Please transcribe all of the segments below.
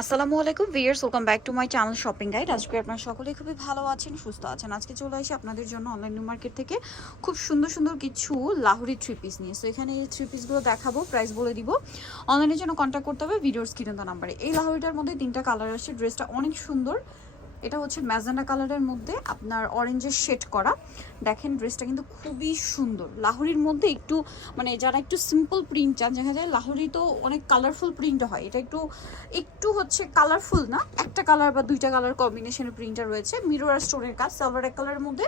আসসালামু আলাইকুম viewers welcome back to my channel shopping guide. আজকে আপনারা সকলেই খুবই ভালো আছেন, সুস্থ আছেন। আজকে চলে আসি আপনাদের জন্য অনলাইন মার্কেট থেকে খুব সুন্দর সুন্দর কিছু লাহোরি থ্রি পিস নিয়ে। সো এখানে এই থ্রি পিসগুলো দেখাবো প্রাইস বলে দিব। অনলাইনের জন্য কন্ট্যাক্ট করতে হবে, ভিডিওর স্ক্রিন নাম্বারে এই লাহোরিটার মধ্যে তিনটা কালার আসছে ড্রেসটা অনেক সুন্দর। এটা হচ্ছে ম্যাজেন্ডা কালারের মধ্যে আপনার অরেঞ্জের শেড করা। দেখেন ড্রেসটা কিন্তু খুবই সুন্দর। লাহোরির মধ্যে একটু মানে যারা একটু সিম্পল প্রিন্ট চান, দেখা যায় লাহোরি তো অনেক কালারফুল প্রিন্ট হয়। এটা একটু একটু হচ্ছে কালারফুল না, একটা কালার বা দুইটা কালার কম্বিনেশনের প্রিন্টার রয়েছে। মিরোরা স্টোনের কাজ সিলভার এক কালারের মধ্যে।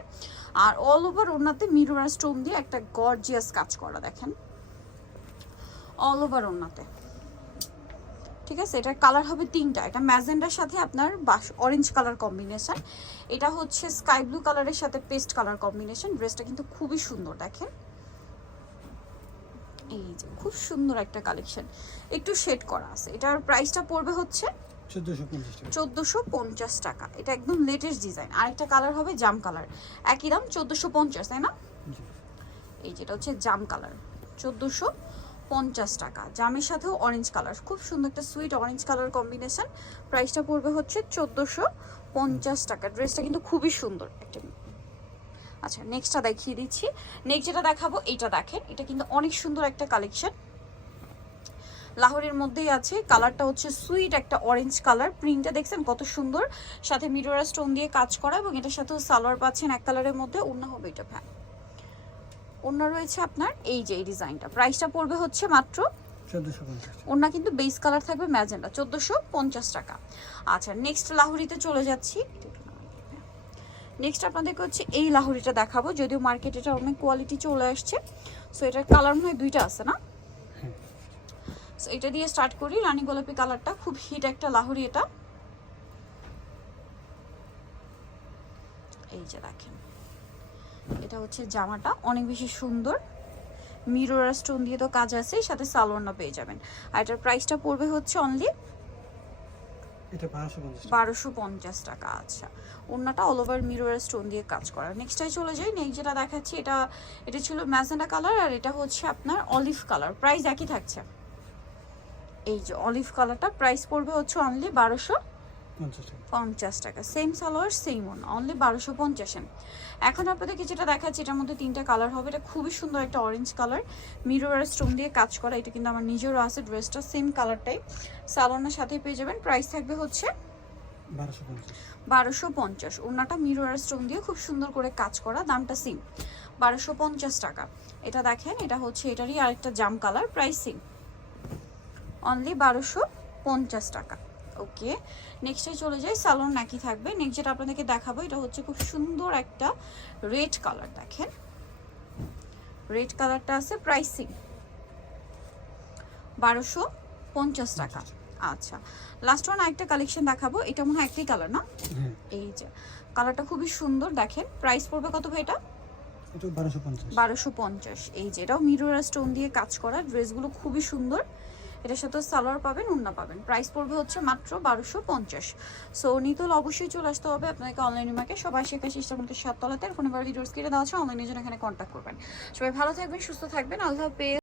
আর অল ওভার ওনাতে মিরোরা স্টোন দিয়ে একটা গর্জিয়াস কাজ করা, দেখেন। অল ওভার ওনাতে ঠিক আছে? এটার কালার হবে তিনটা। এটা ম্যাজেন্ডার সাথে আপনার বাস অরেঞ্জ কালার কম্বিনেশন এটা হচ্ছে স্কাই ব্লু কালারের সাথে পেস্ট কালার কম্বিনেশন ড্রেসটা কিন্তু খুবই সুন্দর দেখেন। এই যে খুব সুন্দর একটা কালেকশন একটু শেড করা আছে। এটার প্রাইসটা পড়বে হচ্ছে চোদ্দোশো পঞ্চাশ টাকা। এটা একদম লেটেস্ট ডিজাইন আরেকটা কালার হবে জাম কালার একই দাম চোদ্দোশো পঞ্চাশ তাই না? এই যেটা হচ্ছে জাম কালার চোদ্দোশো পঞ্চাশ টাকা। জামের সাথেও অরেঞ্জ কালার খুব সুন্দর একটা সুইট অরেঞ্জ কালার কম্বিনেশন প্রাইসটা পড়বে হচ্ছে চোদ্দোশো পঞ্চাশ টাকা। ড্রেসটা কিন্তু খুবই সুন্দর একটা। আচ্ছা নেক্সটটা দেখিয়ে দিচ্ছি। নেক্সট যেটা দেখাবো, এইটা দেখেন। এটা কিন্তু অনেক সুন্দর একটা কালেকশন লাহোরের মধ্যেই আছে। কালারটা হচ্ছে সুইট একটা অরেঞ্জ কালার প্রিন্টটা দেখছেন কত সুন্দর? সাথে মিরোরা স্টোন দিয়ে কাজ করা এবং এটার সাথেও সালোয়ার পাচ্ছেন এক কালারের মধ্যে। অন্য হবে এটা ফ্যান অন্য রয়েছে আপনার এই যে এই ডিজাইনটা। প্রাইসটা পড়বে হচ্ছে মাত্র ওনা কিন্তু বেস কালার থাকবে ম্যাজেন্ডা চোদ্দোশো পঞ্চাশ টাকা। আচ্ছা নেক্সট লাহুরিতে চলে যাচ্ছি। নেক্সট আপনাদেরকে হচ্ছে এই লাহুরিটা দেখাবো যদিও মার্কেটে এটা অনেক কোয়ালিটি চলে আসছে। সো এটার কালার মনে হয় দুইটা আছে না? হ্যাঁ। সো এটা দিয়ে স্টার্ট করি রানী গোলাপি কালারটা খুব হিট একটা লাহুরি এটা। এই যে দেখেন। এটা হচ্ছে জামাটা অনেক বেশি সুন্দর। মিরর স্টোন দিয়ে তো কাজ আছে সাথে সালোয়ারনা পেয়ে যাবেন। আর এটার প্রাইসটা পড়বে হচ্ছে অনলি বারোশো পঞ্চাশ টাকা। আচ্ছা। অল ওভার মিরর স্টোন দিয়ে কাজ করা। নেক্সটটাই চলে যাই নেক্সট যেটা দেখাচ্ছি এটা এটা ছিল ম্যাজেন্ডা কালার আর এটা হচ্ছে আপনার অলিভ কালার প্রাইস একই থাকছে। এই যে অলিভ কালারটা প্রাইস পড়বে হচ্ছে অনলি বারোশো পঞ্চাশ টাকা। Same salwar same own only বারোশো পঞ্চাশে এখন আপনাদেরকে যেটা দেখাচ্ছি এটার মধ্যে তিনটা কালার হবে। এটা খুবই সুন্দর একটা অরেঞ্জ কালার মিরর স্টোন দিয়ে কাজ করা। এটা কিন্তু আমার নিজেরও আছে ড্রেসটা সেম কালারটাই সালোয়ারের সাথে পেয়ে যাবেন। প্রাইস থাকবে হচ্ছে বারোশো পঞ্চাশ। বারোশো পঞ্চাশ। ওনাটা মিরর স্টোন দিয়ে খুব সুন্দর করে কাজ করা দামটা সেম বারোশো পঞ্চাশ টাকা। এটা দেখেন এটা হচ্ছে এটারই আরেকটা জাম কালার প্রাইস সেম অনলি বারোশো পঞ্চাশ টাকা। ওকে নেক্সটে চলে যাই সালোন নাকি থাকবে? নেক্সট যেটা আপনাদেরকে দেখাবো এটা হচ্ছে খুব সুন্দর একটা রেড কালার দেখেন। রেড কালারটা আছে প্রাইসিং বারোশো পঞ্চাশ টাকা। আচ্ছা লাস্ট ওয়ান আরেকটা কালেকশন দেখাবো এটা মনে হয় একটাই কালার না? হ্যাঁ। এই যে কালারটা খুবই সুন্দর দেখেন। প্রাইস পড়বে কত ভাই এটা? এটা বারোশো পঞ্চাশ। এই যে এটাও মিরর স্টোন দিয়ে কাজ করা ড্রেসগুলো খুবই সুন্দর। এটার সাথে সালোয়ার পাবেন, উন্না পাবেন। প্রাইস পড়বে হচ্ছে মাত্র বারোশো পঞ্চাশ। সো নিতল অবশ্যই চলে আসতে হবে আপনাকে অনলাইনে মাকে সবাই শেখার চেষ্টা করতে সাততলাতে। ফোনে বাড়ি ভিডিওস কেটে দেওয়া আছে। অনলাইনের জন্য এখানে কন্ট্যাক্ট করবেন। সবাই ভালো থাকবেন, সুস্থ থাকবেন। আল্লাহ